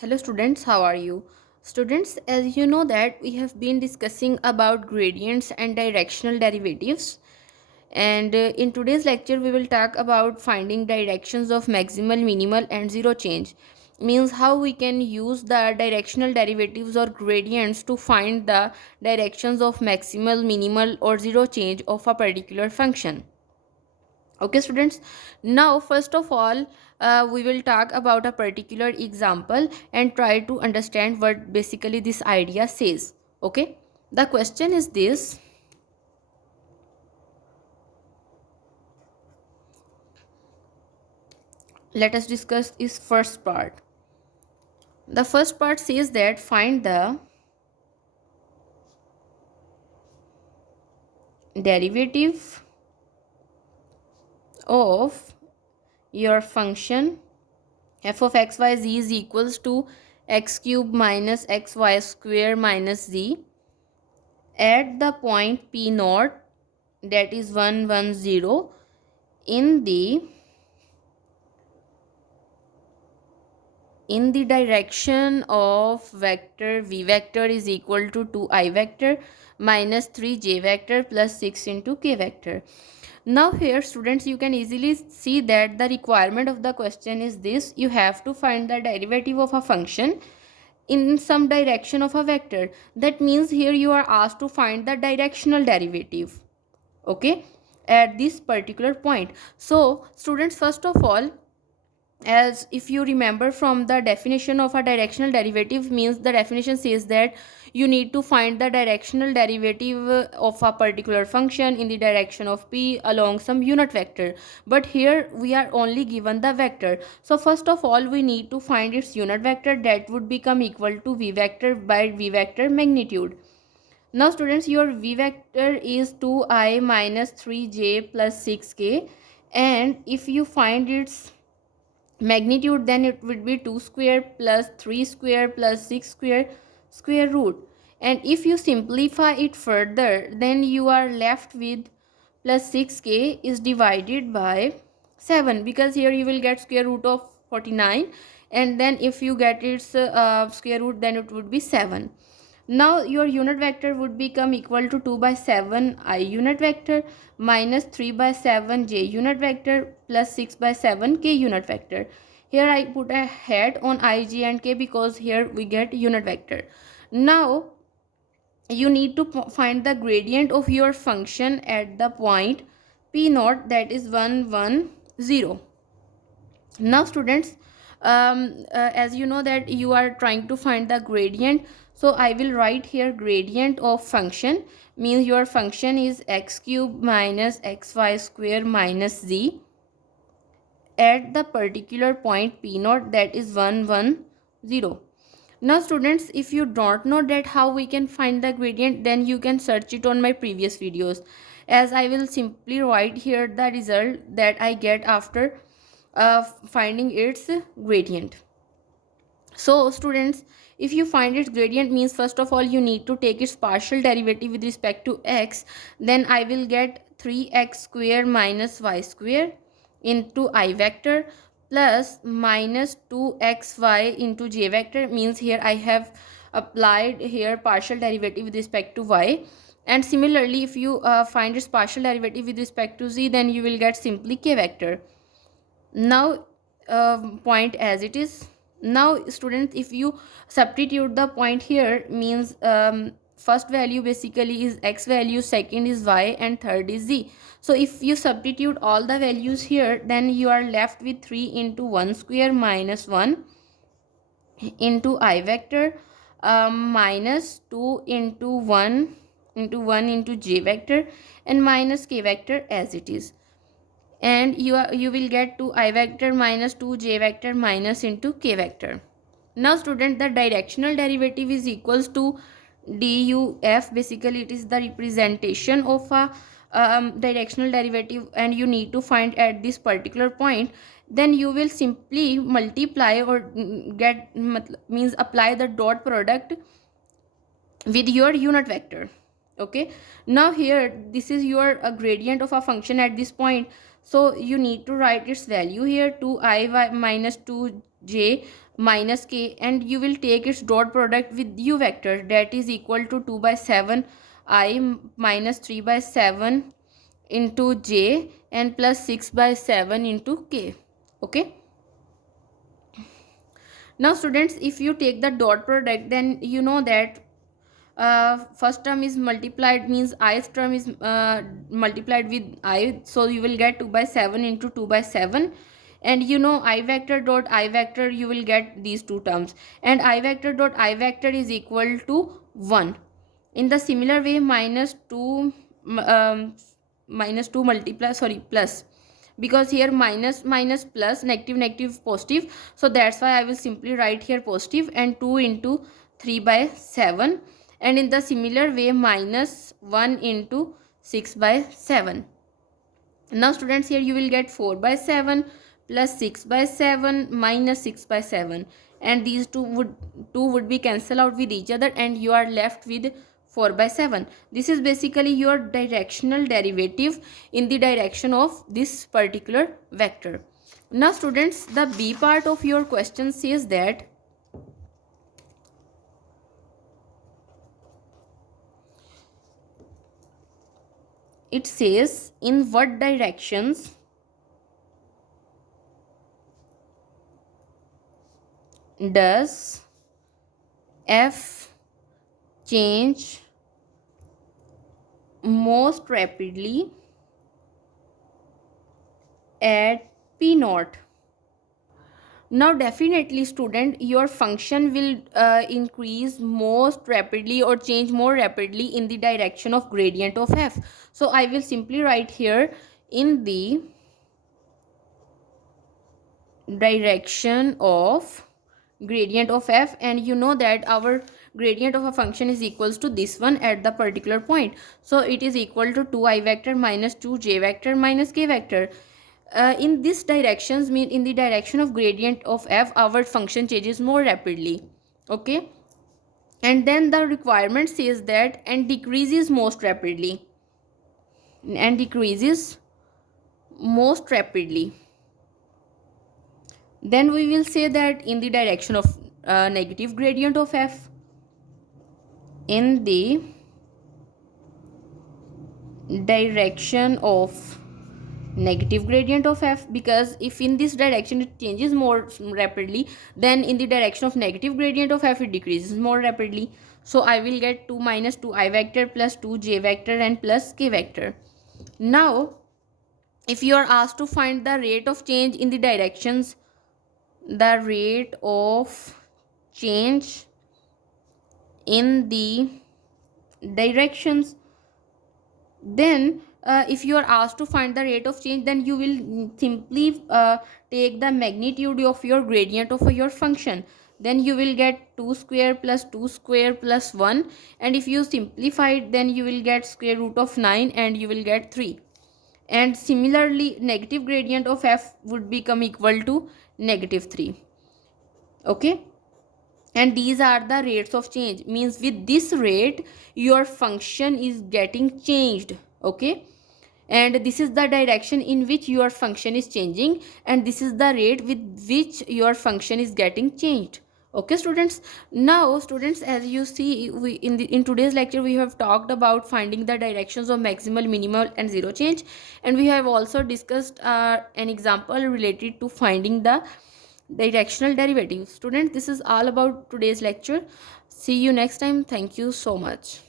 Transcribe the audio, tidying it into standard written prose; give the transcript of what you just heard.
Hello students, how are you? Students, as you know that we have been discussing about gradients and directional derivatives, and in today's lecture we will talk about finding directions of maximal, minimal and zero change. Means how we can use the directional derivatives or gradients to find the directions of maximal, minimal or zero change of a particular function. Okay students, now first of all we will talk about a particular example and try to understand what basically this idea says. Okay, the question is this: let us discuss this first part. The first part says that find the derivative of your function f of xyz is equals to x cube minus xy square minus z at the point p naught, that is 110, in the direction of vector v vector is equal to 2 I vector minus 3 j vector plus 6 into k vector. Now here students, you can easily see that the requirement of the question is this: you have to find the derivative of a function in some direction of a vector. That means here you are asked to find the directional derivative, okay, at this particular point. So students, first of all, as if you remember from the definition of a directional derivative, means the definition says that you need to find the directional derivative of a particular function in the direction of p along some unit vector. But here we are only given the vector, so first of all we need to find its unit vector, that would become equal to v vector by v vector magnitude. Now students, your v vector is 2i minus 3j plus 6k, and if you find its magnitude, then it would be 2 square plus 3 square plus 6 square square root. And if you simplify it further, then you are left with plus 6k is divided by 7, because here you will get square root of 49, and then if you get its square root, then it would be 7. Now your unit vector would become equal to 2 by 7 I unit vector minus 3 by 7 j unit vector plus 6 by 7 k unit vector. Here I put a head on I, j and k because here we get unit vector. Now you need to find the gradient of your function at the point p naught, that is 110. Now students, as you know that you are trying to find the gradient, so I will write here gradient of function, means your function is x cube minus xy square minus z at the particular point p naught, that is 110. Now students, if you don't know that how we can find the gradient, then you can search it on my previous videos, as I will simply write here the result that I get after finding its gradient. So students, if you find its gradient, means first of all you need to take its partial derivative with respect to x, then I will get 3x square minus y square into I vector plus minus 2xy into j vector, means here I have applied here partial derivative with respect to y. And similarly, if you find its partial derivative with respect to z, then you will get simply k vector. Now point as it is. Now students, if you substitute the point here, means first value basically is x value, second is y, and third is z. So if you substitute all the values here, then you are left with 3 into 1 square minus 1 into I vector minus 2 into 1 into j vector and minus k vector as it is. And you will get 2 I vector minus 2 j vector minus into k vector. Now student, the directional derivative is equals to duf. Basically it is the representation of a directional derivative, and you need to find at this particular point. Then you will simply multiply or get means apply the dot product with your unit vector. Okay, now here this is your gradient of a function at this point, so you need to write its value here 2i minus 2j minus k, and you will take its dot product with u vector, that is equal to 2 by 7 I minus 3 by 7 into j and plus 6 by 7 into k. Okay. Now students, if you take the dot product, then you know that first term is multiplied, means ith term is multiplied with I, so you will get 2 by 7 into 2 by 7, and you know I vector dot I vector, you will get these two terms, and I vector dot I vector is equal to 1. In the similar way, minus 2 multiply, sorry, plus, because here minus minus plus, negative negative positive, so that's why I will simply write here positive, and 2 into 3 by 7, and in the similar way minus 1 into 6 by 7. Now students, here you will get 4 by 7 plus 6 by 7 minus 6 by 7, and these two would be cancel out with each other, and you are left with 4 by 7. This is basically your directional derivative in the direction of this particular vector. Now students, the B part of your question says that it says in what directions does f change most rapidly at p naught. Now definitely student, your function will increase most rapidly or change more rapidly in the direction of gradient of f. So I will simply write here in the direction of gradient of f, and you know that our gradient of a function is equals to this one at the particular point, so it is equal to 2 I vector minus 2 j vector minus k vector. In this directions, mean in the direction of gradient of f, our function changes more rapidly. Okay, and then the requirement says that and decreases most rapidly, and decreases most rapidly. Then we will say that in the direction of negative gradient of f, in the direction of negative gradient of f, because if in this direction it changes more rapidly, then in the direction of negative gradient of f it decreases more rapidly. So I will get 2 minus 2 I vector plus 2 j vector and plus k vector. Now if you are asked to find the rate of change in the directions, the rate of change in the directions, then if you are asked to find the rate of change, then you will simply take the magnitude of your gradient of your function, then you will get 2 square plus 2 square plus 1, and if you simplify it, then you will get square root of 9 and you will get 3. And similarly negative gradient of f would become equal to negative 3. Okay, and these are the rates of change, means with this rate your function is getting changed. Okay, and this is the direction in which your function is changing, and this is the rate with which your function is getting changed. Okay students, now students, as you see, we in today's lecture we have talked about finding the directions of maximal, minimal and zero change, and we have also discussed an example related to finding the directional derivative. Students, this is all about today's lecture. See you next time. Thank you so much.